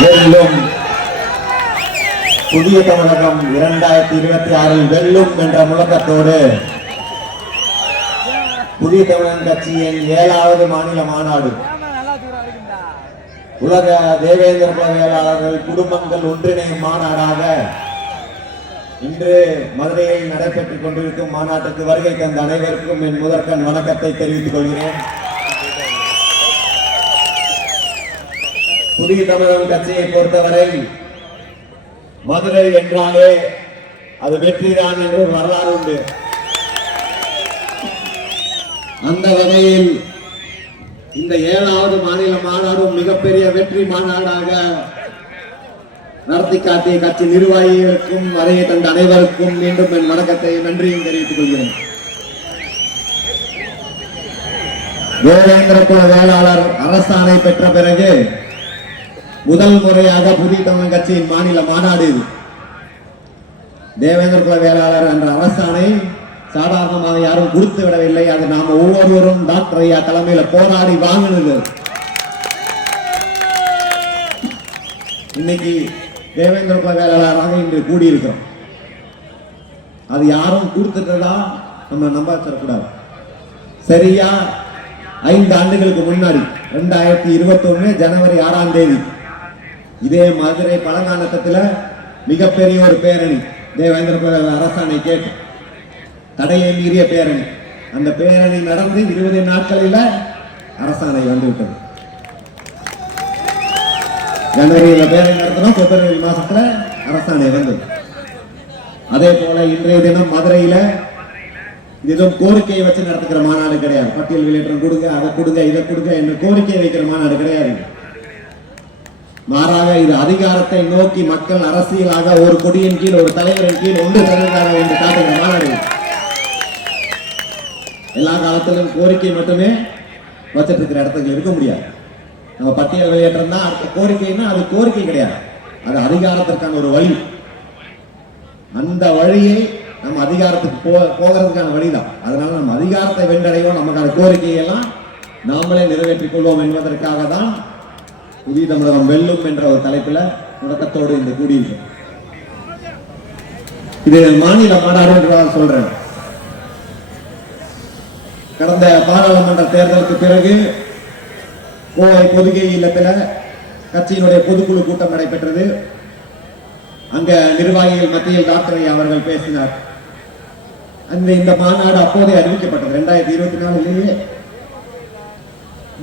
வெல்லும் புதிய தமிழகம் 2026 வெல்லும் என்ற முழக்கத்தோடு புதிய தமிழகம் கட்சியின் 7வது மாநில மாநாடு உலக தேவேந்திர குல வேளாளர்கள் குடும்பங்கள் ஒன்றிணையும் மாநாடாக இன்று மதுரையில் நடைபெற்றுக் கொண்டிருக்கும் மாநாட்டுக்கு வருகை தந்த அனைவருக்கும் என் முதற்கண் வணக்கத்தை தெரிவித்துக் கொள்கிறேன். புதிய தமிழகம் கட்சியை பொறுத்தவரை மதுரை என்றாலே அது வெற்றிதான் என்று வரலாறு உண்டு. அந்த வகையில் இந்த 7வது மாநில மாநாடும் மிகப்பெரிய வெற்றி மாநாடாக நடத்தி காட்டிய கட்சி நிர்வாகிகளுக்கும் வருகை தந்த அனைவருக்கும் மீண்டும் என் வணக்கத்தை நன்றியும் தெரிவித்துக் கொள்கிறேன். தேவேந்திர குல வேளாளர் அரசாணை பெற்ற பிறகு முதல் முறையாக புதிய தமிழ் கட்சியின் மாநில மாநாடு இது. தேவேந்திர குல வேளாளர் என்ற அரசாணை சாதாரணமாக யாரும் கொடுத்து விடவில்லை. அது நாம ஒவ்வொருவரும் டாக்டர் ஐயா தலைமையில போராடி வாங்கினது. இன்னைக்கு தேவேந்திர குல வேளாளராக இன்று கூடியிருக்கிறோம். அது யாரும் கொடுத்துட்டதா நம்ம நம்ப வச்சிடக்கூடாது. சரியா 5 ஆண்டுகளுக்கு முன்னாடி 2021 ஜனவரி 6ஆம் தேதி இதே மதுரை பழங்கானத்துல மிகப்பெரிய ஒரு பேரணி தேவேந்திர குல அரசாணை கேட்டு தடையை மீறிய பேரணி. அந்த பேரணி நடந்து 20 நாட்களில் அரசாணை வந்துவிட்டது. ஜனவரியில பேரணி நடத்தணும், பிப்ரவரி மாசத்துல அரசாணை வந்தது. அதே போல இன்றைய தினம் மதுரையில இதுவும் கோரிக்கையை வச்சு நடத்துகிற மாநாடு கிடையாது. பட்டியல் வெளியேற்றம் கொடுங்க, அதை கொடுங்க, இதை கொடுங்க என்று கோரிக்கை வைக்கிற மாநாடு கிடையாது. மாறாக இது அதிகாரத்தை நோக்கி மக்கள் அரசியலாக ஒரு கொடியின் கீழ் ஒரு தலைவரின் கீழ் ஒன்று திரள்கிறார் என்று காட்டுகிற மாநாடு. எல்லா காலத்திலும் கோரிக்கை மட்டுமே வச்சிட்டு இருக்கிற இடத்துக்கு இருக்க முடியாது. நம்ம பட்டியல் வெளியேற்றம் தான் அடுத்த கோரிக்கைன்னா அது கோரிக்கை கிடையாது, அது அதிகாரத்திற்கான ஒரு வழி. அந்த வழியை நம்ம அதிகாரத்துக்கு போகிறதுக்கான வழிதான். அதனால நம்ம அதிகாரத்தை வென்றடைவோம், நமக்கான கோரிக்கையெல்லாம் நாமளே நிறைவேற்றிக் கொள்வோம் என்பதற்காக தான் புதிய தமிழகம் வெல்லும் என்ற ஒரு தலைப்பில் முழக்கத்தோடு இந்த கூடியிருக்கும். இது மாநில மாநாடு என்று சொல்றேன். கடந்த பாராளுமன்ற தேர்தலுக்கு பிறகு கோவை பொதுகை இல்லத்தில் கட்சியினுடைய பொதுக்குழு கூட்டம் நடைபெற்றது. அங்க நிர்வாகிகள் மத்தியில் டாக்டர் ஐயா அவர்கள் பேசினார். இந்த மாநாடு அப்போதே அறிவிக்கப்பட்டது. 2024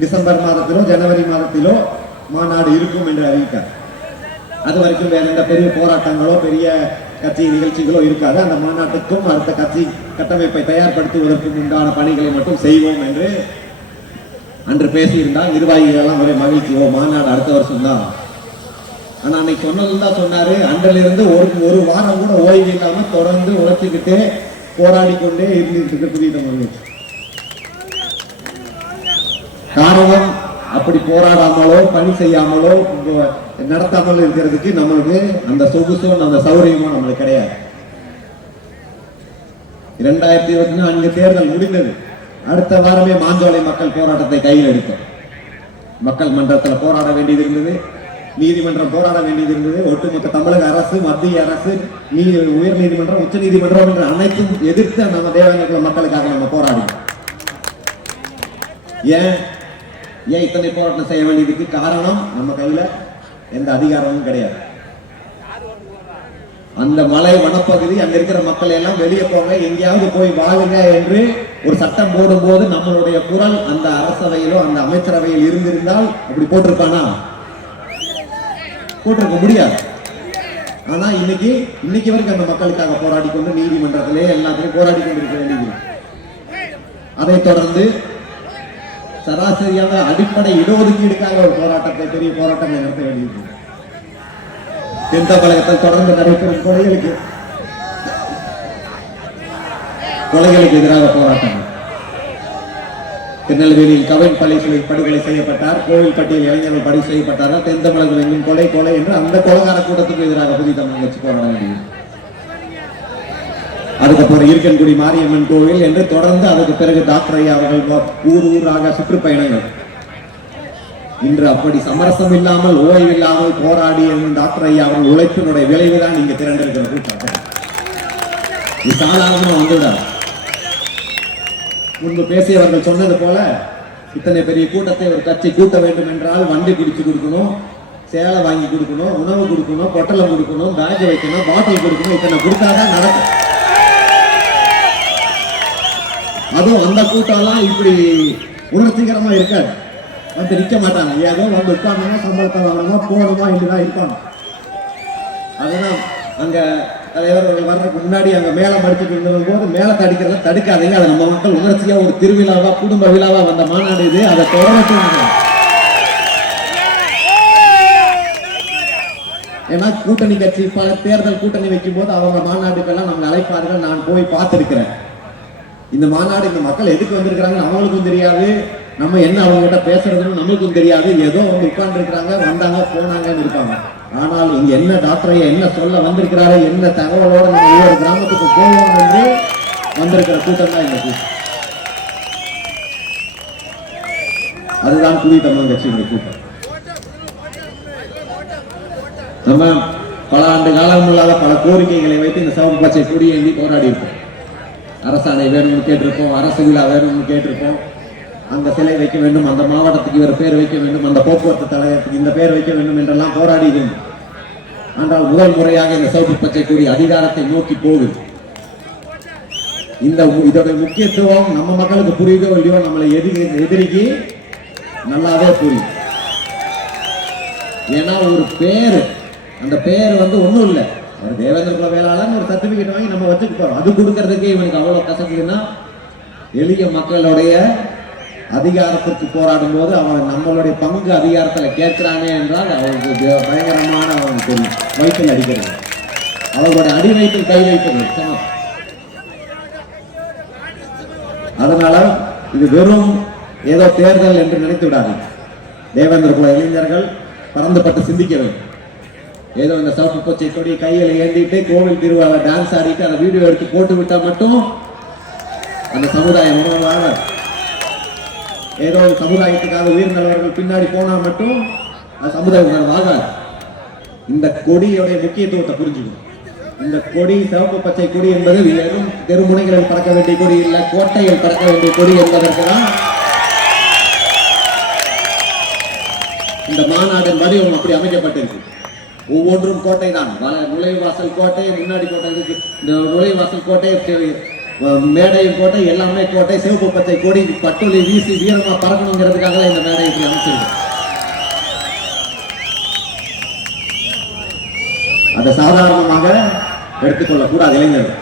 டிசம்பர் மாதத்திலோ ஜனவரி மாதத்திலோ மாநாடு இருக்கும் என்று அறிவித்தார். அது வரைக்கும் வேற எந்த பெரிய போராட்டங்களோ பெரிய கட்சி நிகழ்ச்சிகளோ இருக்காது. அந்த மாநாட்டுக்கும் அடுத்த கட்சி கட்டமைப்பை தயார்படுத்துவதற்கு உண்டான பணிகளை மட்டும் செய்வோம் என்று அன்று பேசியிருந்தால் நிர்வாகிகள் எல்லாம் ஒரே மகிழ்ச்சி, ஓ மாநாடு அடுத்த வருஷம் தான். ஆனா அன்னைக்கு சொன்னதுதான் சொன்னாரு, அன்றிலிருந்து ஒரு வாரம் கூட ஓய்வு இல்லாம தொடர்ந்து உழைச்சிக்கிட்டே போராடி கொண்டே இருந்துட்டு புதிய தமிழ். காரணம் அப்படி போராடாமலோ பணி செய்யாமலோ நடத்தாமல் இருக்கிறதுக்கு நம்மளுக்கு அந்த சொகுசோ அந்த சௌரியமோ நம்மளுக்கு கிடையாது. 2024 தேர்தல் முடிந்தது. அடுத்த வாரமே மாஞ்சோலை மக்கள் போராட்டத்தை கையில் எடுத்தோம். மக்கள் மன்றத்தில் போராட வேண்டியது இருந்தது, நீதிமன்றம் போராட வேண்டியது இருந்தது. ஒட்டுமொத்த தமிழக அரசு, மத்திய அரசு, உயர் நீதிமன்றம், உச்ச நீதிமன்றம் என்ற அனைத்தும் எதிர்த்து நம்ம தேவேந்திர மக்களுக்காக நம்ம போராடினோம். ஏன் இத்தனை போராட்டம் செய்ய வேண்டியதுக்கு காரணம் நம்ம கையில எந்த அதிகாரமும் கிடையாது. அந்த மலை வனப்பகுதி அங்க இருக்கிற மக்கள் எல்லாம் வெளியே போங்க, எங்கேயாவது போய் வாழுங்க என்று ஒரு சட்டம் போடும் போது நம்மளுடைய குரல் அந்த அரசவையிலோ அந்த அமைச்சரவையில் இருந்திருந்தால் அப்படி போட்டிருப்பானா? போட்டிருக்க முடியாது. ஆனா இன்னைக்கு வரைக்கும் அந்த மக்களுக்காக போராடி கொண்டு நீதிமன்றத்திலே எல்லாத்திலையும் போராடி கொண்டிருக்க வேண்டியது. அதைத் தொடர்ந்து சராசரியாக அடிப்படை இடஒதுக்கீடுக்காக ஒரு போராட்டத்தை, பெரிய போராட்டங்களை நடத்த வேண்டியது. தென் தமிழகத்தில் தொடர்ந்து நடைபெறும் கொலைகளுக்கு எதிராக போராட்டம். திருநெல்வேலியில் கவின் படுகொலை செய்யப்பட்டார், கோவில்பட்டியில் இளைஞர்கள் படுகொலை செய்யப்பட்டார்கள். தென் தமிழகம் எங்கும் கொலை என்று அந்த கொலைகார கூட்டத்துக்கு எதிராக புதிய தமிழ் கட்சி போராட வேண்டியது. அதுக்கப்புறம் இருக்கன்குடி மாரியம்மன் கோவில் என்று தொடர்ந்து அதுக்கு பிறகு டாக்டர் ஐயா அவர்கள் ஊராக சுற்றுப்பயணங்கள். இன்று அப்படி சமரசம் இல்லாமல் ஓய்வு இல்லாமல் போராடி டாக்டர் ஐயா அவர்கள் உழைப்பினுடைய விளைவுதான் இங்க திரண்டிருக்கிற கூட்டம். இது சாதாரணமா வந்துவிடாது. முன்பு பேசியவர்கள் சொன்னது போல இத்தனை பெரிய கூட்டத்தை ஒரு கட்சி கூட்ட வேண்டும் என்றால் வண்டி பிடிச்சு கொடுக்கணும், சேலை வாங்கி கொடுக்கணும், உணவு கொடுக்கணும், பொட்டலம் கொடுக்கணும், பேக் வைக்கணும், பாட்டில் கொடுக்கணும், இத்தனை கொடுத்தாதான் நடக்கும். அதுவும் அந்த கூட்டம்லாம் இப்படி உணர்ச்சிகரமா இருக்காது. வந்து நிக்க மாட்டாங்க, ஏதோ வந்து உட்கார்ந்தாங்க, சம்பளத்தை வாங்கணுமா போகணுமா இப்படிதான் இருப்பாங்க. அதெல்லாம் அங்க தலைவர்கள் வர்றதுக்கு முன்னாடி அங்க மேளம் அடிச்சுட்டு இருந்த போது மேளத்தை அடிக்கிறத தடுக்காதீங்க. அது நம்ம மக்கள் உணர்ச்சியா ஒரு திருவிழாவா குடும்ப விழாவா வந்த மாநாடு இது. அதை தொடரட்டும். ஏன்னா கூட்டணி கட்சி பல தேர்தல் கூட்டணி வைக்கும் போது அவங்க மாநாட்டுக்கெல்லாம் நம்ம அழைப்பார்கள். நான் போய் பார்த்திருக்கிறேன். இந்த மாநாடு இந்த மக்கள் எதுக்கு வந்திருக்கிறாங்க அவங்களுக்கும் தெரியாது, நம்ம என்ன அவங்க கிட்ட பேசுறதுன்னு நம்மளுக்கும் தெரியாது. ஏதோ அவங்க உட்கார்ந்து இருக்கிறாங்க, வந்தாங்க போனாங்கன்னு இருப்பாங்க. ஆனால் இங்க என்ன டாக்டர் என்ன சொல்ல வந்திருக்கிறாரு, என்ன தகவலோட நம்ம ஒவ்வொரு கிராமத்துக்கு போவோம் என்று வந்திருக்கிற கூட்டம் தான் இந்த கூட்டம். அதுதான் புதிய தமிழ் கட்சியினுடைய கூட்டம். நம்ம பல ஆண்டு காலம் இல்லாத பல கோரிக்கைகளை வைத்து இந்த சிவப்பு பச்சை கொடியேந்தி போராடி இருப்போம். அரசாணை வேணும்னு கேட்டிருப்போம், அரசு விழா வேணும்னு கேட்டிருப்போம், அந்த சிலை வைக்க வேண்டும், அந்த மாவட்டத்துக்கு இவர் பேர் வைக்க வேண்டும், அந்த போக்குவரத்து தலைவருக்கு இந்த பேர் வைக்க வேண்டும் என்றெல்லாம் போராடி இருந்தோம். ஆனால் முதல் முறையாக இந்த சிவப்பு பச்சை கொடி அதிகாரத்தை நோக்கி போகுது. இதோட முக்கியத்துவம் நம்ம மக்களுக்கு புரியுதோ இல்லையோ, நம்மளை எதிரிக்கு நல்லாவே புரியும். ஏன்னா ஒரு பேரு, அந்த பேர் வந்து ஒண்ணும் இல்லை, ஒரு தேவேந்திர குல வேளாளர் ஒரு சர்டிபிகேட் வாங்கி நம்ம வச்சுட்டு போறோம். அது கொடுக்கறதுக்கே இவனுக்கு அவ்வளவு கசக்குதுன்னா, எளிய மக்களுடைய அதிகாரத்திற்கு போராடும் போது அவன் நம்மளுடைய பங்கு அதிகாரத்துல கேட்கிறானே என்றால் அவருக்கு பயங்கரமான அவனுக்கு வயிற்றில் அடிக்கிறது, அவர்களுடைய அடி வயிற்றில் கை வைப்பது. அதனால இது வெறும் ஏதோ தேர்தல் என்று நினைத்து விடாது. தேவேந்திர குல இளைஞர்கள் பறந்துபட்டு சிந்திக்க வேண்டும். ஏதோ இந்த சிவப்பு பச்சை கொடி கையில ஏந்திட்டு கோவில் திருவிழா டான்ஸ் ஆடிட்டு அந்த வீடியோ எடுத்து போட்டு விட்டா மட்டும் அந்த சமுதாயம் உணர்வாக, ஏதோ சமுதாயத்துக்காக உயிர் நல்லவர்கள் பின்னாடி போனா மட்டும் அந்த சமுதாய உணர்வாக. இந்த கொடியோடைய முக்கியத்துவத்தை புரிஞ்சுக்கணும். இந்த கொடி சிவப்பு பச்சை கொடி என்பது வெறும் தெருமுனைகளில் பறக்க வேண்டிய கொடி இல்லை, கோட்டையில் பறக்க வேண்டிய கொடி என்பதற்கு தான் இந்த மாநாட்டின் வடிவம் அப்படி அமைக்கப்பட்டிருக்கு. ஒவ்வொன்றும் கோட்டை தான். நுழைவாசல் கோட்டை, முன்னாடி கோட்டை இருக்கு, இந்த நுழைவாசல் கோட்டை, மேடையின் கோட்டை, எல்லாமே கோட்டை. சிவப்பு பச்சை கொடி பட்டொலி வீசி வீரமா பறக்கணுங்கிறதுக்காக இந்த மேடை இப்படி அமைச்சிருக்கு. அதை சாதாரணமாக எடுத்துக்கொள்ள கூடாது இளைஞர்கள்.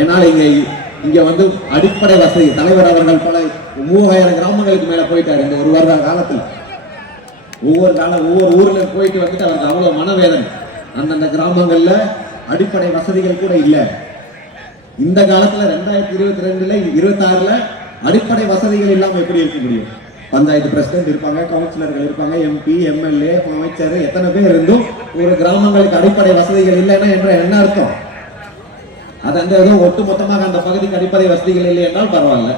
ஏன்னால் இங்க வந்து அடிப்படை வசதி தலைவர் அவர்கள் பல 3000 கிராமங்களுக்கு மேல போயிட்டாரு இந்த ஒரு வருட காலத்தில். ஒவ்வொரு ஊர்ல போயிட்டு வந்துட்டு அவருக்கு அவ்வளவு மனவேதனை. அந்தந்த கிராமங்கள்ல அடிப்படை வசதிகள் கூட இல்ல. இந்த காலத்துல 2022ல 26ல அடிப்படை வசதிகள் இல்லாம எப்படி இருக்க முடியும்? பஞ்சாயத்து பிரசிடென்ட் இருப்பாங்க, கவுன்சிலர்கள் இருப்பாங்க, எம்பி, எம்எல்ஏ, அமைச்சர், எத்தனை பேர் இருந்தும் ஒரு கிராமங்களுக்கு அடிப்படை வசதிகள் இல்லைன்னா என்ற என்ன அர்த்தம்? அது அந்த ஏதோ ஒட்டு மொத்தமாக அந்த பகுதிக்கு அடிப்படை வசதிகள் இல்லை என்றால் பரவாயில்ல.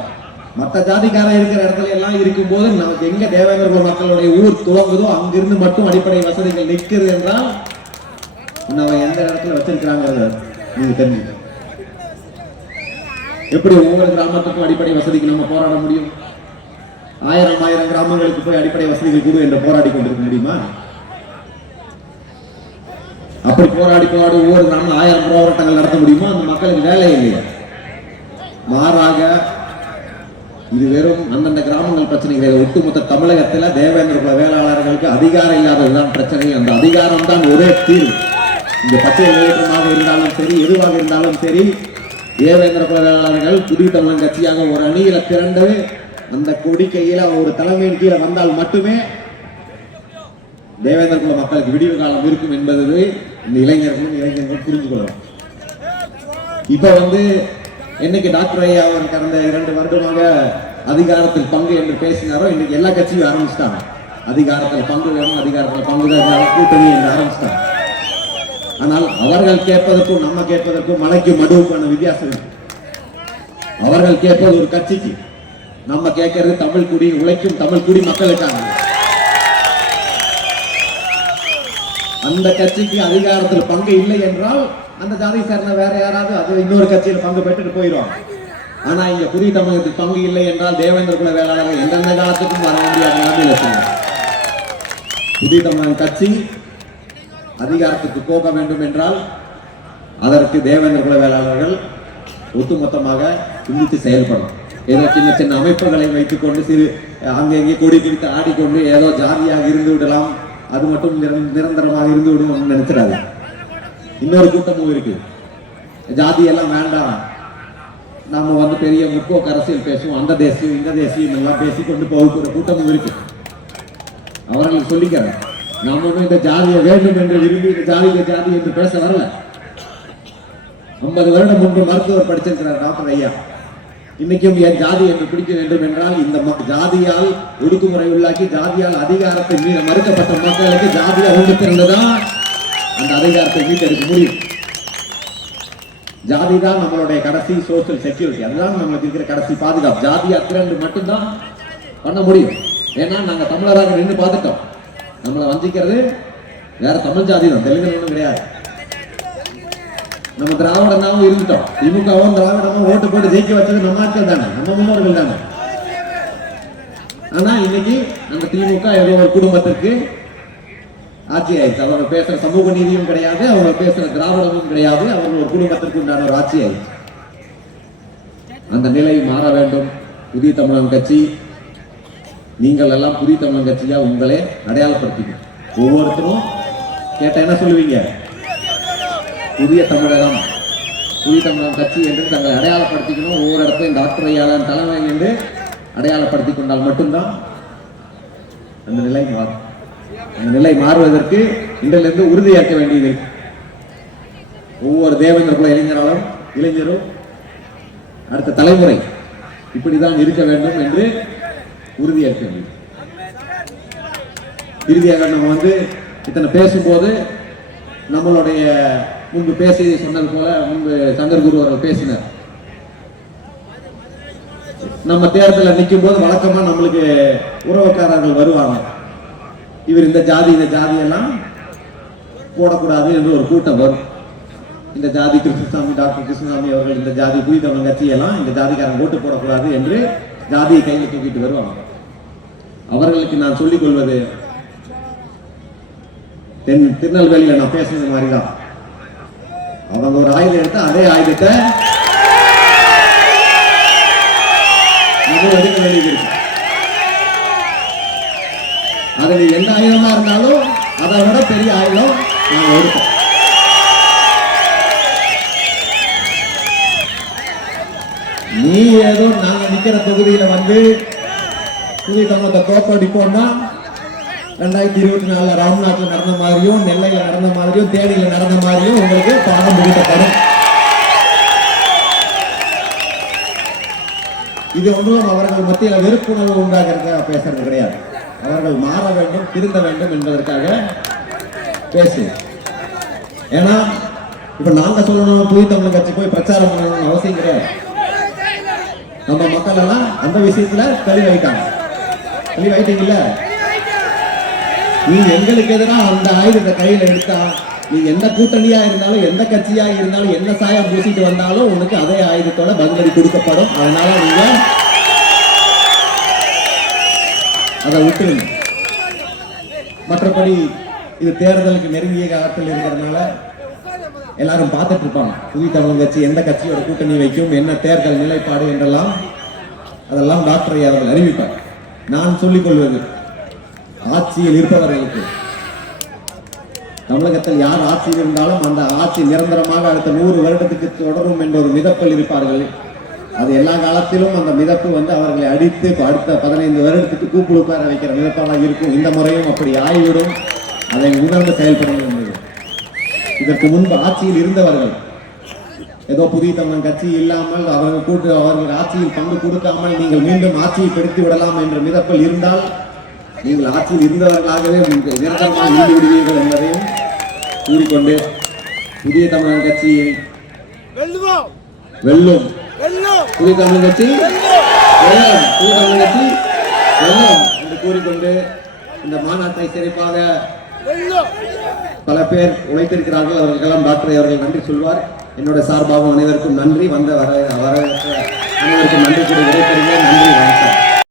மற்ற ஜாதிக்காரன் இருக்கிற இடத்துல எல்லாம் இருக்கும்போது நமக்கு எங்க தேவேந்திர குல மக்களுடைய ஊர் துவங்குதோ அங்கிருந்து மட்டும் அடிப்படை வசதிகள் நிற்கிறது என்றால் நம்ம எந்த இடத்துல வச்சிருக்கிறாங்க நீங்க தெரிஞ்சுக்க. எப்படி ஒவ்வொரு கிராமத்துக்கும் அடிப்படை வசதிக்கு நம்ம போராட முடியும்? 1000 கிராமங்களுக்கு போய் அடிப்படை வசதிகள் கொடு என்று போராடி கொண்டிருக்க முடியுமா? அப்படி போராடி ஒவ்வொரு கிராமம் 1000 போராட்டங்கள் நடத்த முடியுமா? அந்த மக்களுக்கு வேலை இல்லையா? மாறாக இது வெறும் அந்தந்த கிராமங்கள் பிரச்சனைகள். ஒட்டுமொத்த தமிழகத்துல தேவேந்திர குல வேளாளர்களுக்கு அதிகாரம் இல்லாததுதான் பிரச்சனை. அந்த அதிகாரம் தான் ஒரே தீர்வு. இந்த பச்சை நிலையமாக இருந்தாலும் சரி, எதுவாக இருந்தாலும் சரி, தேவேந்திர குல வேளாளர்கள் புதிய தமிழ் கட்சியாக ஒரு அணியில திரண்டு அந்த கொடி கையில ஒரு தலைமையின் கீழே வந்தால் மட்டுமே தேவேந்திர குல மக்களுக்கு விடிவு காலம் இருக்கும் என்பது இந்த இளைஞர்கள் புரிஞ்சு கொள்ளலாம். இப்ப வந்து என்னைக்கு டாக்டர் ஐயா அவர் கடந்த 2 வருடமாக அதிகாரத்தில் பங்கு என்று பேசினாரோ, இன்னைக்கு எல்லா கட்சியும் ஆரம்பிச்சிட்டாங்க. அதிகாரத்தில் பங்கு வேணும், அதிகாரத்தில் பங்கு கூட்டணி என்று ஆரம்பிச்சிட்டாங்க. ஆனால் அவர்கள் கேட்பதற்கும் நம்ம கேட்பதற்கும் மலைக்கு மடுவுக்கான வித்தியாசம் இருக்கு. அவர்கள் கேட்பது ஒரு கட்சிக்கு, நம்ம கேட்கறது தமிழ் குடி, உழைக்கும் தமிழ் குடி மக்களுக்கான. அந்த கட்சிக்கு அதிகாரத்தில் பங்கு இல்லை என்றால் அந்த ஜாதியை சேர்ந்த வேற யாராவது அது இன்னொரு கட்சியில் பங்கு பெற்றுட்டு போயிடுவாங்க. ஆனா இங்க புதிய தமிழகத்துக்கு பங்கு இல்லை என்றால் தேவேந்திர குல வேளாளர்கள் எந்தெந்த காலத்துக்கும் வர முடியாத நிலைமையில செய்யும். புதிய தமிழக கட்சி அதிகாரத்துக்கு போக வேண்டும் என்றால் அதற்கு தேவேந்திர குல வேளாளர்கள் ஒட்டுமொத்தமாக சிந்தித்து செயல்படும். ஏதோ சின்ன சின்ன அமைப்புகளை வைத்துக் கொண்டு சிறு அங்கே கொடி பிடித்து ஆடிக்கொண்டு ஏதோ ஜாதியாக இருந்து விடலாம், அது மட்டும் நிரந்தரமாக இருந்து விடும் நினைச்சிடாது. இன்னொரு கூட்டமும் இருக்கு, ஜாதி எல்லாம் வேண்டாம், நம்ம பெரிய முற்போக்கு அரசியல் பேசுவோம், அந்த தேசியம் இந்த தேசியம் எல்லாம் பேசிக்கொண்டு போகிற கூட்டமும் இருக்கு. அவர்கள் சொல்லிக்கிறார், நாம இந்த ஜாதியை வேண்டும் என்று விரும்பி இந்த ஜாதி என்று பேச வரல. 50 வருடம் முன்பு மருத்துவர் படிச்சிருக்கிறார் டாக்டர் ஐயா. இன்னைக்கும் என் ஜாதி என்று பிடிக்க வேண்டும் என்றால் இந்த ஜாதியால் ஒடுக்குமுறை உள்ளாக்கி ஜாதியால் அதிகாரத்தை மீற மறுக்கப்பட்ட மக்களுக்கு ஜாதியை ஒன்று திறந்துதான் அந்த அதிகாரத்தை மீட்டெடுக்க முடியும். ஜாதி தான் நம்மளுடைய கடைசி சோசியல் செக்யூரிட்டி, அதுதான் நம்மளுக்கு இருக்கிற கடைசி பாதுகாப்பு. ஜாதியா திரண்டு மட்டும்தான் பண்ண முடியும். ஏன்னா நாங்க தமிழராக நின்று பார்த்துட்டோம், நம்மளை வஞ்சிக்கிறது வேற தமிழ் ஜாதி தான், தெலுங்கு ஒன்றும் கிடையாது. நம்ம திராவிடனாவும் இருந்துட்டோம், திமுகவும் திராவிடமும் ஓட்டு போட்டு ஜெயிக்க வச்சது நம்ம ஆட்கள் தானே, நம்ம முன்னோர்கள் தானே. ஆனா இன்னைக்கு அந்த திமுக ஏதோ ஒரு குடும்பத்திற்கு ஆட்சி ஆயிடுச்சு. அவங்க பேசுற சமூக நீதியும் கிடையாது, அவங்க பேசுற திராவிடமும் கிடையாது, அவங்க ஒரு குடும்பத்திற்கு உண்டான ஒரு ஆட்சி ஆயிடுச்சு. அந்த நிலை மாற வேண்டும். புதிய தமிழகம் கட்சி, நீங்கள் எல்லாம் புதிய தமிழகம் கட்சியா உங்களே அடையாளப்படுத்திக்க. ஒவ்வொருத்தரும் கேட்ட என்ன சொல்லுவீங்க? புதிய தமிழகம், புதிய தமிழகம் கட்சி என்று தங்களை அடையாளப்படுத்திக்கணும். ஒவ்வொரு இடத்தையும் டாக்டர் ஐயாவின் தலைமை என்று அடையாளப்படுத்திக் கொண்டால் மட்டும்தான் அந்த நிலை மாறும். அந்த நிலை மாறுவதற்கு இன்றிலிருந்து உறுதியேற்க வேண்டியது. ஒவ்வொரு தேவேந்திர குல இளைஞரும் அடுத்த தலைமுறை இப்படிதான் இருக்க வேண்டும் என்று உறுதியேற்க வேண்டும். இறுதியாக நம்ம இத்தனை பேசும்போது நம்மளுடைய முன்பு பேசி சொன்னது போல முன்பு சங்கர் குரு அவர்கள் பேசினார். நம்ம தேர்தலில் நிற்கும் போது வழக்கமா நம்மளுக்கு உறவுக்காரர்கள் வருவாங்க, இவர் இந்த ஜாதி எல்லாம் போடக்கூடாது என்று ஒரு கூட்டம் வரும். இந்த ஜாதி கிருஷ்ணசாமி, டாக்டர் கிருஷ்ணசாமி அவர்கள் இந்த ஜாதி புதிய தமிழ் கட்சியெல்லாம் இந்த ஜாதிக்காரன் ஓட்டு போடக்கூடாது என்று ஜாதியை கையில் தூக்கிட்டு வருவாங்க. அவர்களுக்கு நான் சொல்லிக் கொள்வது, திருநெல்வேலியில நான் பேசுறது மாதிரிதான், அவங்க ஒரு ஆயுதம் எடுத்து அதே ஆயுதத்தை எடுக்க வேண்டியது இருக்கு. அது எந்த ஆயுதமா இருந்தாலும் அதை விட பெரிய ஆயுதம் நாங்க எடுப்போம். நீ ஏதோ நாங்க நிக்கிற தொகுதியில புதிய தமிழகத்தை தோக்கடிப்போம்னா 2024 ராம்நாத்ல நடந்த மாதிரியும், நெல்லையில நடந்த மாதிரியும், தேனியில நடந்த மாதிரியும் உங்களுக்கு பாடம் புகட்டப்படும். இது ஒன்றும் அவர்கள் மத்தியில் வெறுப்புணர்வு உண்டாகிறதுக்காக பேசுறது கிடையாது. அவர்கள் மாற வேண்டும், திருந்த வேண்டும் என்பதற்காக பேசு. ஏன்னா இப்ப நாங்க சொல்லணும் புதிய தமிழ் கட்சி போய் பிரச்சாரம் பண்ணணும்னு அவசியம் கிடையாது. நம்ம மக்கள் எல்லாம் அந்த விஷயத்துல தெளிவாயிட்டீங்கல்ல. நீ எங்களுக்கு எதிராக அந்த ஆயுதத்தை கையில எடுத்தா, நீ எந்த கூட்டணியா இருந்தாலும், எந்த கட்சியா இருந்தாலும், என்ன சாயம் பூசிட்டு வந்தாலும் உனக்கு அதே ஆயுதத்தோட பதிலடி கொடுக்கப்படும். அதனால நீங்க அதை விட்டுருங்க. மற்றபடி இது தேர்தலுக்கு நெருங்கிய காலத்தில் இருக்கிறதுனால எல்லாரும் பார்த்துட்டு இருப்பாங்க, புதிய தமிழ் கட்சி எந்த கட்சியோட கூட்டணி வைக்கும், என்ன தேர்தல் நிலைப்பாடு என்றெல்லாம் அதெல்லாம் டாக்டர் ஐயா அவர்கள் அறிவிப்பார். நான் சொல்லிக் கொள்வது, ஆட்சியில் இருப்பவர்களுக்கு, தமிழகத்தில் யார் ஆட்சியில் இருந்தாலும் அந்த ஆட்சி நிரந்தரமாக அடுத்த 100 வருடத்துக்கு தொடரும் என்ற ஒரு மிதப்பில் இருப்பார்கள். அது எல்லா காலத்திலும் அந்த மிதப்பு அவர்களை அடித்து அடுத்த 15 வருடத்துக்கு கூப்புழுக்கார வைக்கிற மிதப்பாக இருக்கும். இந்த முறையும் அப்படி ஆய்விடும். அதை உணர்ந்து செயல்படும் என்பது. இதற்கு முன்பு ஆட்சியில் இருந்தவர்கள் ஏதோ புதிய தமிழ் கட்சி இல்லாமல் அவர்கள் ஆட்சியில் பங்கு கொடுக்காமல் நீங்கள் மீண்டும் ஆட்சியை பெடுத்து விடலாம் என்ற மிதப்பில் இருந்தால் நீங்கள் ஆட்சியில் இருந்தவர்களாகவே நிரந்தரமாக இருந்து விடுவீர்கள் என்பதையும் கூறிக்கொண்டு புதிய தமிழ் கட்சியை வெல்லும், புதிய தமிழ் கட்சி புதிய தமிழ் கட்சி வெல்லும் என்று கூறிக்கொண்டு இந்த மாநாட்டை சிறப்பாக பல பேர் உழைத்திருக்கிறார்கள். அவர்களுக்கெல்லாம் டாக்டர் அவர்கள் நன்றி சொல்வார். என்னோட சார்பாகவும் அனைவருக்கும் நன்றி. வந்த வரவேற்ற அனைவருக்கும் நன்றி கூறி விடைபெறுகிறேன்.